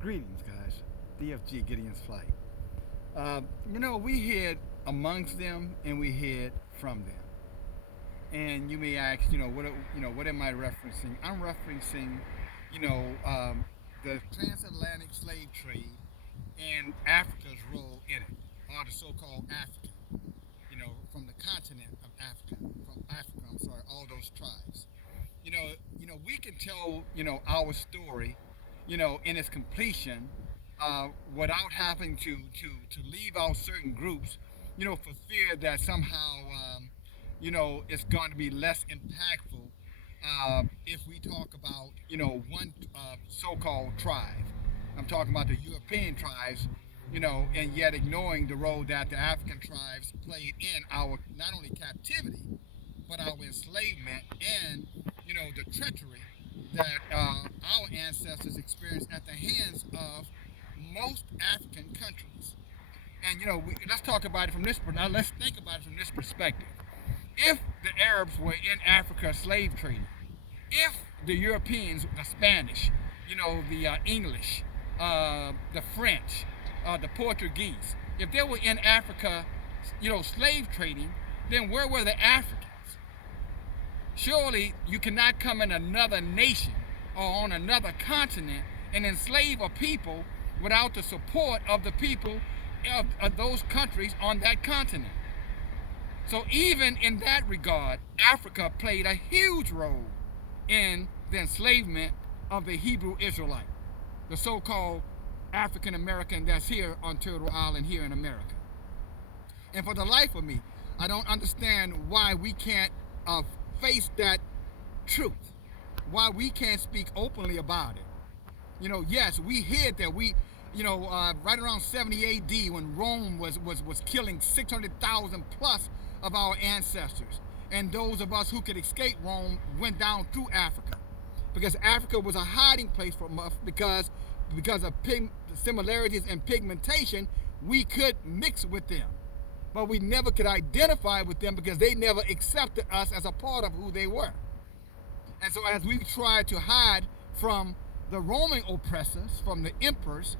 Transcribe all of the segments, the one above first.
Greetings, guys. DFG Gideon's flight. We hid amongst them and we hid from them. And you may ask, what am I referencing? I'm referencing, you know, um, the transatlantic slave trade and Africa's role in it, or the so-called African, from the continent of Africa, from Africa. I'm sorry, all those tribes. We can tell, our story, in its completion, without having to leave out certain groups, for fear that somehow, it's going to be less impactful if we talk about, one so-called tribe. I'm talking about the European tribes, and yet ignoring the role that the African tribes played in our not only captivity, but our enslavement and the treachery that our ancestors experienced at the hands of most African countries. And let's talk about it from this. Now let's think about it from this perspective. If the Arabs were in Africa slave trading, if the Europeans, the Spanish, the English, the French, the Portuguese, if they were in Africa, slave trading, then where were the Africans? Surely you cannot come in another nation or on another continent and enslave a people without the support of the people of those countries on that continent. So even in that regard, Africa played a huge role in the enslavement of the Hebrew Israelite, the so-called African American that's here on Turtle Island here in America. And for the life of me, I don't understand why we can't face that truth, why we can't speak openly about it. Yes, we hid that. Right around 70 AD when Rome was killing 600,000 plus of our ancestors. And those of us who could escape Rome went down through Africa. Because Africa was a hiding place for us because of similarities in pigmentation, we could mix with them. But we never could identify with them because they never accepted us as a part of who they were. And so as we tried to hide from the Roman oppressors, from the emperors,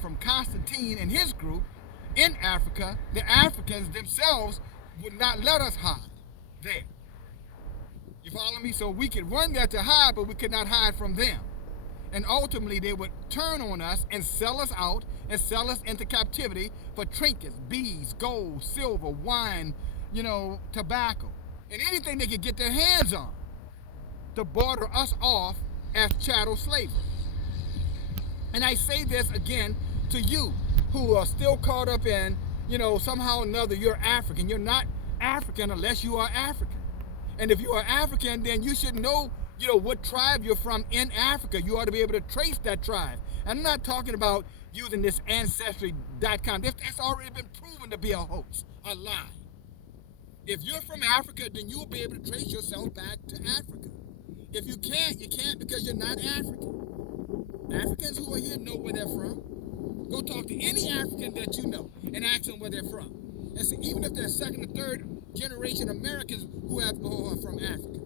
from Constantine and his group in Africa, the Africans themselves would not let us hide there. You follow me? So we could run there to hide, but we could not hide from them. And ultimately, they would turn on us and sell us out and sell us into captivity for trinkets, beads, gold, silver, wine, tobacco, and anything they could get their hands on to barter us off as chattel slavery. And I say this again to you who are still caught up in, somehow or another you're African. You're not African unless you are African. And if you are African, then you should know, what tribe you're from in Africa. You ought to be able to trace that tribe. I'm not talking about using this ancestry.com. That's already been proven to be a hoax, a lie. If you're from Africa, then you'll be able to trace yourself back to Africa. If you can't, you can't because you're not African. Africans who are here know where they're from. Go talk to any African that you know and ask them where they're from. And see, even if they're second or third generation Americans who are from Africa,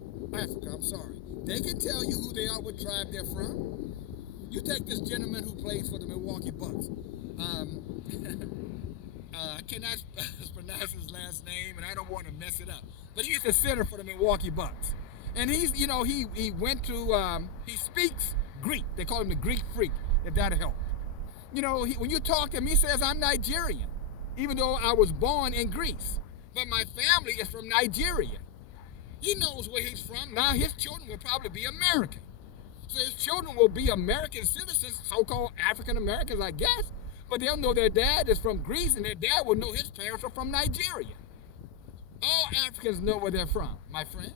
they can tell you who they are, what tribe they're from. You take this gentleman who plays for the Milwaukee Bucks. I cannot pronounce his last name, and I don't want to mess it up. But he's the center for the Milwaukee Bucks. And he's, he went to, he speaks Greek. They call him the Greek freak, if that'll help. When you talk to him, he says, I'm Nigerian, even though I was born in Greece. But my family is from Nigeria. He knows where he's from. Now his children will probably be American. So his children will be American citizens, so-called African Americans, I guess. But they'll know their dad is from Greece, and their dad will know his parents are from Nigeria. All Africans know where they're from, my friend.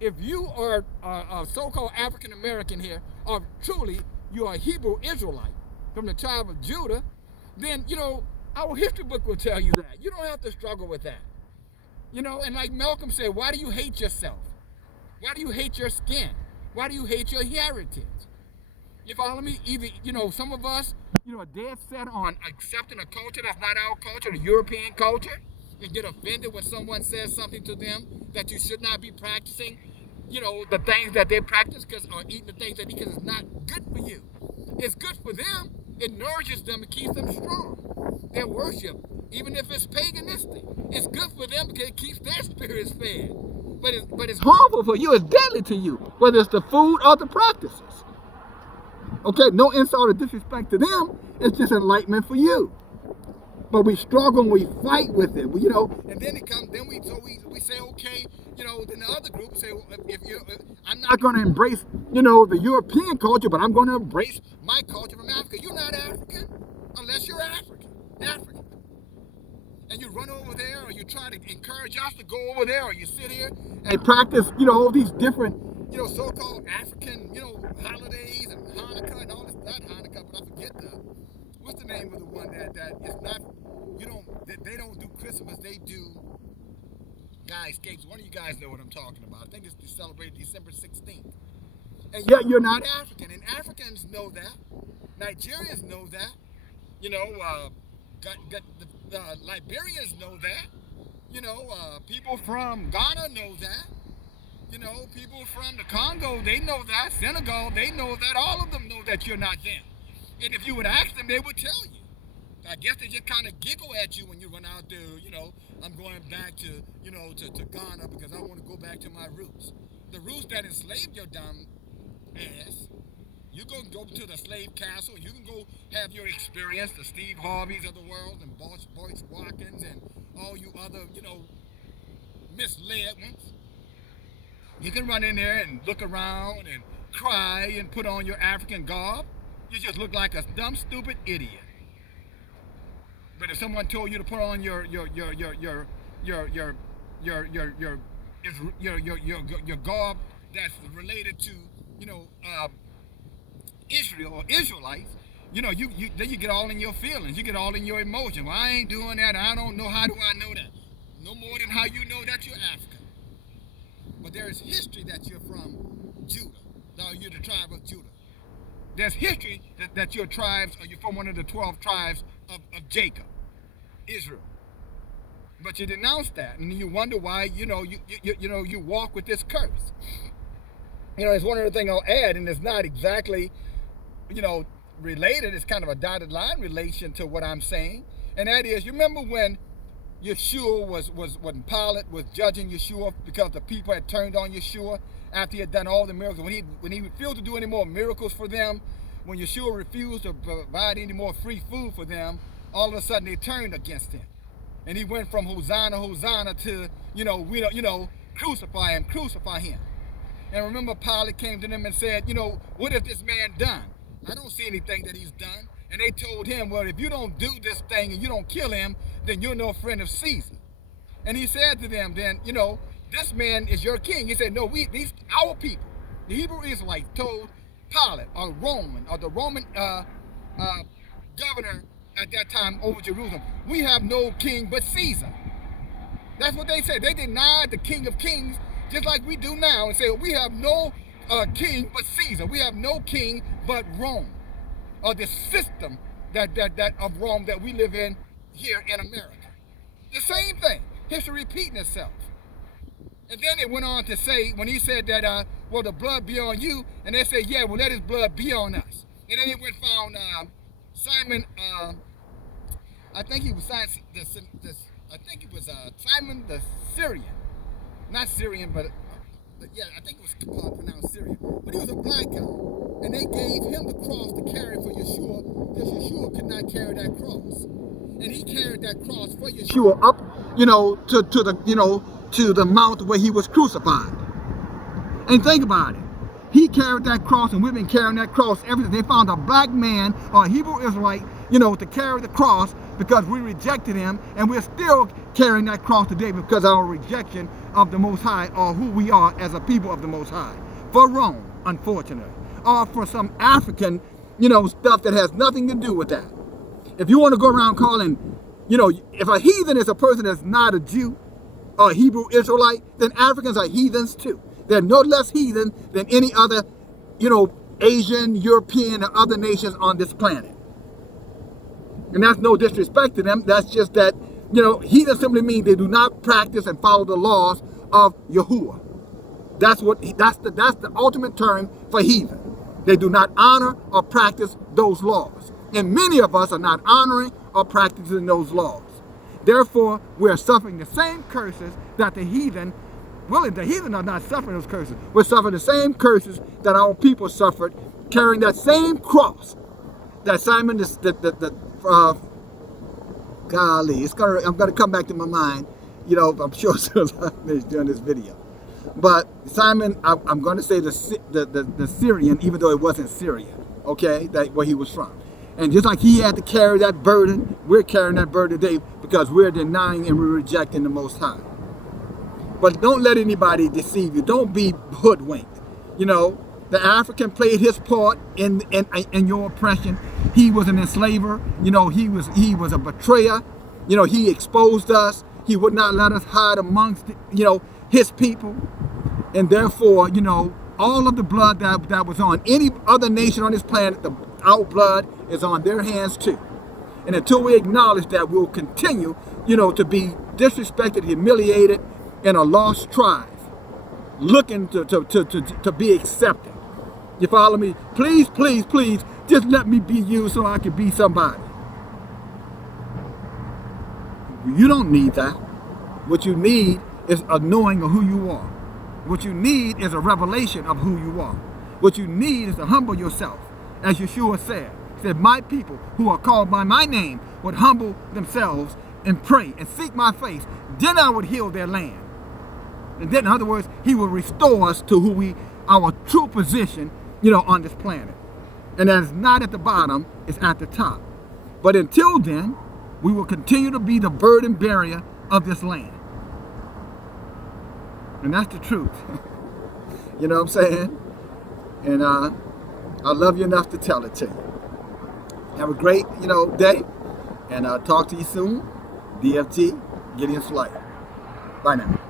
If you are a so-called African American here, or truly you are a Hebrew Israelite from the tribe of Judah, then, our history book will tell you that. You don't have to struggle with that. And like Malcolm said, why do you hate yourself? Why do you hate your skin? Why do you hate your heritage? You follow me? Either, some of us, are dead set on accepting a culture that's not our culture, the European culture, and get offended when someone says something to them that you should not be practicing, the things that they practice or eating the things that because it's not good for you. it's good for them. It nourishes them and keeps them strong. Their worship, even if it's paganistic, it's good for them because it keeps their spirits fed. But it's harmful for you. It's deadly to you, whether it's the food or the practices. Okay, no insult or disrespect to them. It's just enlightenment for you. But we struggle and we fight with it, you know. And then it comes. Then we say, okay, you know. Then the other group say, well, if you, I'm not going to embrace, you know, the European culture, but I'm going to embrace my culture from Africa. You're not African unless you're African. And you run over there, or you try to encourage us to go over there, or you sit here and practice, you know, all these different, you know, so-called African, you know, holidays and Hanukkah and all this. Not Hanukkah, but I forget what's the name of the one that is not, you don't, they don't do Christmas, they do Guys Cakes. One of you guys know what I'm talking about. I think it's celebrated December 16th. And yet you're not African, and Africans know that. Nigerians know that. You know, Liberians know that. You know, people from Ghana know that. You know, people from the Congo, they know that. Senegal, they know that. All of them know that you're not them. And if you would ask them, they would tell you. I guess they just kind of giggle at you when you run out there, you know, I'm going back to, you know, to Ghana because I want to go back to my roots. The roots that enslaved your dumb ass. You go to the slave castle, you can go have your experience, the Steve Harveys of the world and Boyce Watkins and all you other, you know, misled ones. You can run in there and look around and cry and put on your African garb. You just look like a dumb, stupid idiot. But if someone told you to put on your garb that's related to, you know, Israel or Israelites, you know, then you get all in your feelings, you get all in your emotions. Well, I ain't doing that. I don't know. How do I know that? No more than how you know that you're African. But there is history that you're from Judah. Now you're the tribe of Judah. There's history that your tribes, or you're from one of the 12 tribes of Jacob, Israel. But you denounce that, and you wonder why, you know, you walk with this curse. You know, it's one of the things I'll add, and it's not exactly, you know, related. It's kind of a dotted line relation to what I'm saying, and that is, you remember when Yeshua when Pilate was judging Yeshua because the people had turned on Yeshua after he had done all the miracles. When he refused to do any more miracles for them, when Yeshua refused to provide any more free food for them, all of a sudden they turned against him. And he went from Hosanna, Hosanna to, crucify him. And remember, Pilate came to them and said, what has this man done? I don't see anything that he's done. And they told him, well, if you don't do this thing and you don't kill him, then you're no friend of Caesar. And he said to them, then, this man is your king. He said, no, these our people, the Hebrew Israelites, told Pilate, or the Roman governor at that time over Jerusalem, we have no king but Caesar. That's what they said. They denied the King of Kings, just like we do now, and say, we have no king but Caesar. We have no king but Rome, or the system that of Rome that we live in here in America. The same thing. History repeating itself. And then it went on to say, when he said that, well, the blood be on you, and they said, yeah, well, let his blood be on us. And then it went found Simon, I think he was Simon the Syrian. Not Syrian, but yeah, I think it was pronounced Syrian. But he was a black guy. And they gave him the cross to carry for Yeshua, because Yeshua could not carry that cross. And he carried that cross for Yeshua up, to the mount where he was crucified. And think about it. He carried that cross, and we've been carrying that cross ever since. They found a black man or a Hebrew Israelite, to carry the cross because we rejected him, and we're still carrying that cross today because of our rejection of the Most High, or who we are as a people of the Most High. For Rome, unfortunately, or for some African, stuff that has nothing to do with that. If you want to go around calling, if a heathen is a person that's not a Jew or a Hebrew Israelite, then Africans are heathens too. They're no less heathen than any other, Asian, European, or other nations on this planet. And that's no disrespect to them. That's just that, heathen simply means they do not practice and follow the laws of Yahuwah. That's the ultimate term for heathen. They do not honor or practice those laws. And many of us are not honoring or practicing those laws. Therefore, we are suffering the same curses that the heathen, well, the heathen are not suffering those curses. We're suffering the same curses that our people suffered, carrying that same cross that Simon, golly, I'm gonna come back to my mind. You know, I'm sure during this video. But Simon, I'm going to say the Syrian, even though it wasn't Syria, okay, that where he was from. And just like he had to carry that burden, we're carrying that burden today because we're denying and we're rejecting the Most High. But don't let anybody deceive you. Don't be hoodwinked. You know, the African played his part in your oppression. He was an enslaver. You know, he was a betrayer. You know, he exposed us. He would not let us hide amongst, you know, his people. And therefore, you know, all of the blood that was on any other nation on this planet, our blood is on their hands too. And until we acknowledge that, we'll continue, you know, to be disrespected, humiliated, and a lost tribe, looking to be accepted. You follow me? Please, please, please, just let me be you so I can be somebody. You don't need that. What you need is a knowing of who you are. What you need is a revelation of who you are. What you need is to humble yourself. As Yeshua said, he said, my people who are called by my name would humble themselves and pray and seek my face. Then I would heal their land. And then, in other words, he will restore us to our true position, you know, on this planet. And that is not at the bottom, it's at the top. But until then, we will continue to be the burden bearer of this land. And that's the truth. You know what I'm saying? And I love you enough to tell it to you. Have a great, you know, day. And I'll talk to you soon. DFG, Gideon's Flight. Bye now.